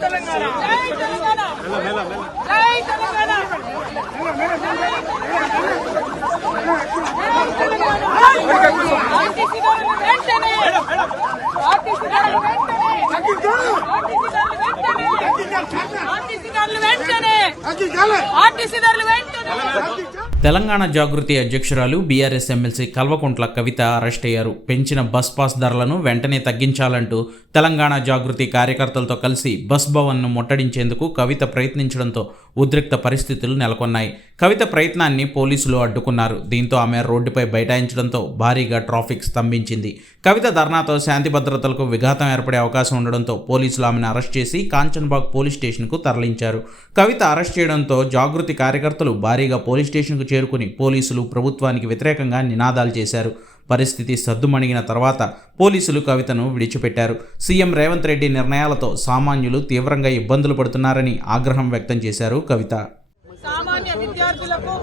తెలంగాణ. జై తెలంగాణ. ఆర్టీసీ ధరలు వెంటనే ఆర్టీసీ ధరలు వెంటనే. ఆర్టీసీ ధరలు ఆర్టీసీ ధరలు వెంటనే. ఆర్టీసీ ధరలు వెంటనే. తెలంగాణ జాగృతి అధ్యక్షురాలు BRS MLC Kalvakuntla Kavitha arrest అయ్యారు. పెంచిన బస్ పాస్ ధరలను వెంటనే తగ్గించాలంటూ తెలంగాణ జాగృతి కార్యకర్తలతో కలిసి బస్ భవన్ను ముట్టడించేందుకు కవిత ప్రయత్నించడంతో ఉద్రిక్త పరిస్థితులు నెలకొన్నాయి. కవిత ప్రయత్నాన్ని పోలీసులు అడ్డుకున్నారు. దీంతో ఆమె రోడ్డుపై బైఠాయించడంతో భారీగా ట్రాఫిక్ స్తంభించింది. కవిత ధర్నాతో శాంతి భద్రతలకు విఘాతం ఏర్పడే అవకాశం ఉండడంతో పోలీసులు ఆమెను అరెస్ట్ చేసి కాంచన్బాగ్ పోలీస్ స్టేషన్కు తరలించారు. కవిత అరెస్ట్ చేయడంతో జాగృతి కార్యకర్తలు భారీగా పోలీస్ స్టేషన్కు చేరుకుని పోలీసులు ప్రభుత్వానికి వ్యతిరేకంగా నినాదాలు చేశారు. పరిస్థితి సద్దుమణిగిన తర్వాత పోలీసులు కవితను విడిచిపెట్టారు. సీఎం రేవంత్ రెడ్డి నిర్ణయాలతో సామాన్యులు తీవ్రంగా ఇబ్బందులు పడుతున్నారని ఆగ్రహం వ్యక్తం చేశారు కవిత. సామాన్య విద్యార్థులకు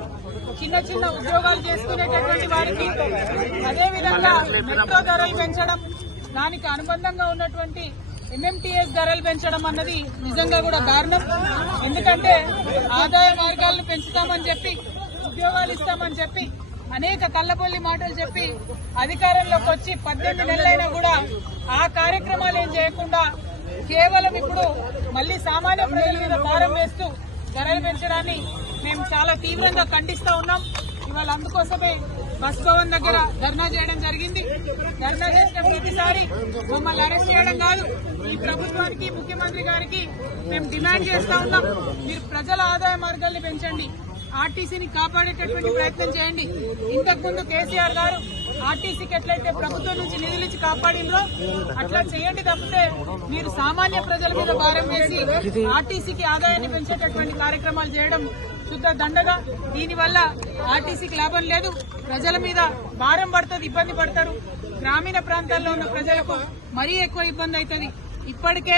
చిన్న చిన్న ఉద్యోగాలు చేసుకునేటటువంటి వారికి అదే విధంగా మెట్రో ధరలు పెంచడం దానికి అనుబంధంగా ఉన్నటువంటి ఎంఎంటీఎస్ ధరలు పెంచడం అన్నది నిజంగా కూడా దారుణం. ఎందుకంటే ఆదాయ మార్గాలను పెంచుతామని చెప్పి ఉద్యోగాలు ఇస్తామని చెప్పి అనేక కళ్ళబొల్లి మాటలు చెప్పి అధికారంలోకి వచ్చి పద్దెనిమిది నెలలైనా కూడా ఆ కార్యక్రమాలు ఏం చేయకుండా కేవలం ఇప్పుడు మళ్ళీ సామాన్య ప్రజల మీద భారం వేస్తూ ధరలు పెంచడాన్ని మేము చాలా తీవ్రంగా ఖండిస్తా ఉన్నాం. ఇవాళ అందుకోసమే బస్ భవన్ దగ్గర ధర్నా చేయడం జరిగింది. ధర్నా చేసిన ప్రతిసారి మమ్మల్ని అరెస్ట్ చేయడం కాదు ఈ ప్రభుత్వానికి ముఖ్యమంత్రి గారికి మేము డిమాండ్ చేస్తా ఉన్నాం. మీరు ప్రజల ఆదాయ మార్గాల్ని పెంచండి. ఆర్టీసీని కాపాడేటటువంటి ప్రయత్నం చేయండి. ఇంతకుముందు కేసీఆర్ గారు ఆర్టీసీకి ఎట్లయితే ప్రభుత్వం నుంచి నిధులు ఇచ్చి కాపాడిందో అట్లా చేయండి తప్పితే మీరు సామాన్య ప్రజల మీద భారం వేసి ఆర్టీసీకి ఆదాయాన్ని పెంచేటటువంటి కార్యక్రమాలు చేయడం శుద్ధ దండగా. దీనివల్ల ఆర్టీసీకి లాభం లేదు. ప్రజల మీద భారం పడుతుంది ఇబ్బంది పడతారు. గ్రామీణ ప్రాంతాల్లో ఉన్న ప్రజలకు మరీ ఎక్కువ ఇబ్బంది అవుతుంది. ఇప్పటికే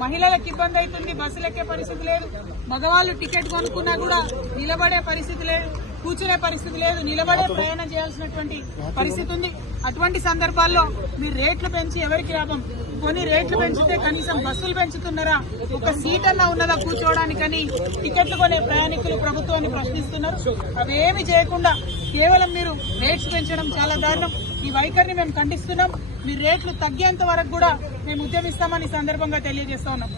మహిళలకు ఇబ్బంది అవుతుంది బస్సులు ఎక్కే పరిస్థితి లేదు. మగవాళ్ళు టికెట్ కొనుక్కున్నా కూడా నిలబడే పరిస్థితి లేదు కూర్చునే పరిస్థితి లేదు నిలబడే ప్రయాణం చేయాల్సినటువంటి పరిస్థితి ఉంది. అటువంటి సందర్భాల్లో మీరు రేట్లు పెంచి ఎవరికి లాభం? కొన్ని రేట్లు పెంచితే కనీసం బస్సులు పెంచుతున్నారా? ఒక సీట్ అన్నా ఉన్నదా కూర్చోవడానికని టికెట్లు కొనే ప్రయాణికులు ప్రభుత్వాన్ని ప్రశ్నిస్తున్నారు. అవేమి చేయకుండా కేవలం మీరు రేట్స్ పెంచడం చాలా దారుణం. ఈ వైఖరిని మేము ఖండిస్తున్నాం. మీ రేట్లు తగ్గేంత వరకు కూడా మేము ఉద్యమిస్తామని సందర్భంగా తెలియజేస్తా ఉన్నాం.